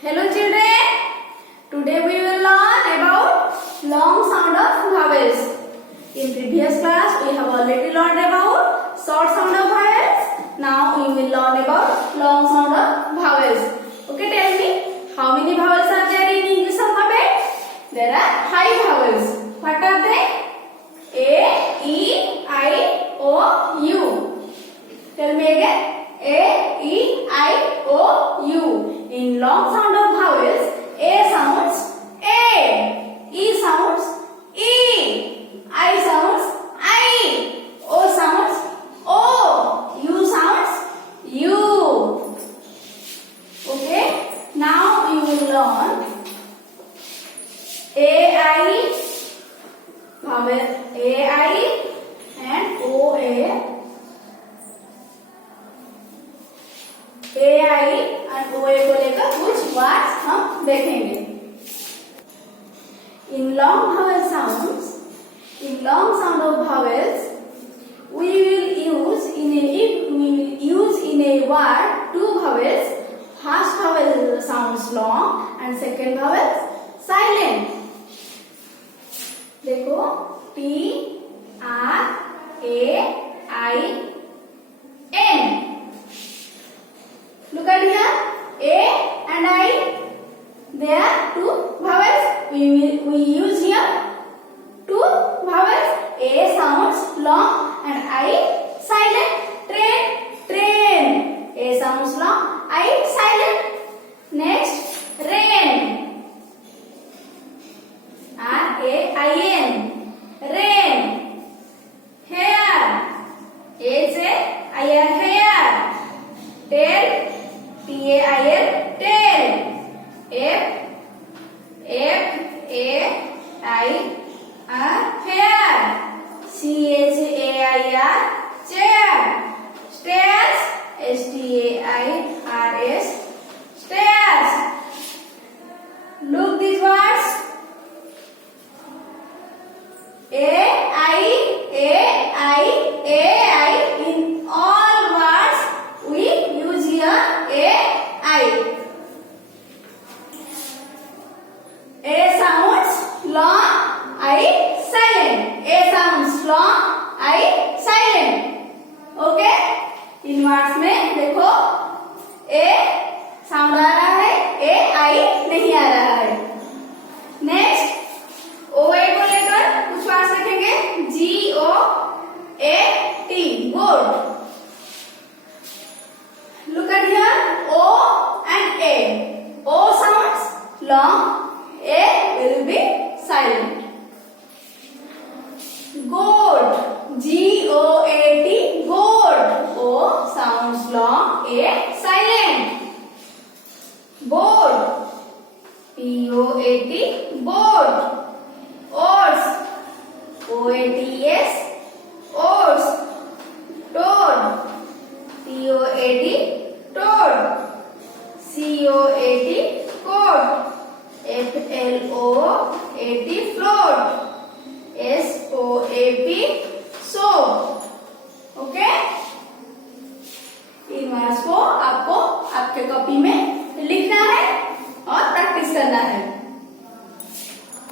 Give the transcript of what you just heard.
Hello children, today we will learn about long sound of vowels. In previous class we have already learned about short sound of vowels. Now we will learn about long sound of vowels. Okay, tell me how many vowels are there in English alphabet? There are 5 vowels. What are they? A, E, I, O, U. Tell me again. A, E, I, O, U. In long sound of vowels, A sounds A, E sounds E, I sounds I, O sounds O, U sounds U. Okay, now we will learn A, I, vowel A, I and O, A. AI and OA को लेकर कुछ words हम देखेंगे. In long vowel sounds, in long sound of vowels, we will use in a word 2 vowels. First vowel sounds long and second vowel silent. देखो T R A I N. Look at here, A and I. They are 2 vowels. We use here 2 vowels. A sounds long and I silent. Train, train. A sounds long, I silent. Next, rain. R-A-I-N. Rain. Hair. H-A-I-R. Hair. Tail. T-A-I-L, tail. F-A-I-R, hair. C-H-A-I-R, chair. Stairs, S-T-A-I-R-S, stairs. Look these words. A-I, in all words we use here A-I. A sounds long, I silent. A sounds long, I silent. Okay? In words में देखो A sound आ रहा है, A-I नहीं आ रहा है. Next O-A को लेकर कुछ वर्ड्स देखेंगे. G-O-A-T, goat. Look at here, O and A. O sounds long, A will be silent. Goat, G-O-A-T, goat. O sounds long, A silent. Boat, P-O-A-T, boat. Oats, O-A-T-S, oats. Toad, T-O-A-D, toad. C-O-A-T, coat. F-L-O-A-T, float. S-O-A-P,